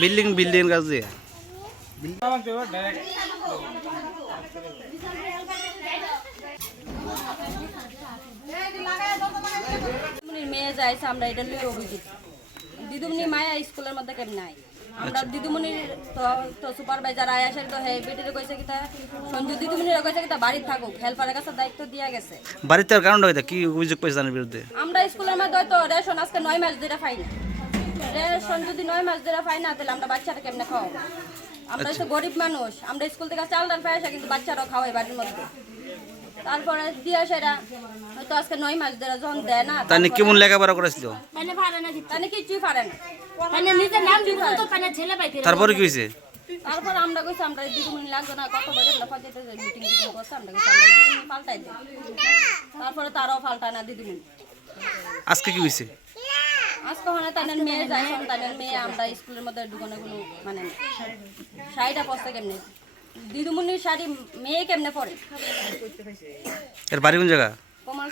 Building building কাজ দিয়ে। মেয়ে যাইছে আমরা এটা লিয়ে অভিযোগ দিদিমণি মায়া স্কুলের মধ্যে কেমন নাই? আমরা দিদিমণির তো তো সুপারভাইজার আয় আসে তো হে বেটিরে কইছে কিতা সঞ্জু দিদিমণির কইছে কিতা বাড়িতে থাকুক হেল্পারের কাছে দায়িত্ব দিয়া গেছে। বাড়িতে আর কারণটা কি অভিযোগ বিরুদ্ধে? আমরা স্কুলের মধ্যে হয়তো রেশন আজকে নয় মাস ধরে পাই না রেশন যদি নয় মাস ধরে পাই না তাহলে আমরা বাচ্চাটা কেমনে খাওয়াবো? আমরা তো গরিব মানুষ। আমরা স্কুল থেকে চাল ডাল পাই আসা কিন্তু বাচ্চারাও খাওয়াই বাড়ির মধ্যে। তারপরে দিয়া সেরা হয়তো আজকে নয় মাস ধরে যখন দেয় না তাই কেমন লেখাপড়া করেছিল? পানে পারে না তাহলে কিছুই পারে না। পানে নিজের নাম দিব তো পানে ছেলে পাইতে তারপরে কি হয়েছে? তারপর আমরা কইছি আমরা দিদিমণি না কত বছর না পঞ্চায়েতে মিটিং টিটিং করছে আমরা কইছি আমরা দিদিমণি পাল্টাই দিই। তারপরে তারাও পাল্টায় না দিদিমণি। আজকে কি হয়েছে? আজকে তাদের মেয়ে যায় তাদের মেয়ে আমরা স্কুলের মধ্যে ঢুকানো কোনো মানে শাড়িটা পস্তা কেমনে? দিদুমনির শাড়ি মেয়ে কেমনে পরে? এর বাড়ি কোন জায়গা? কোমল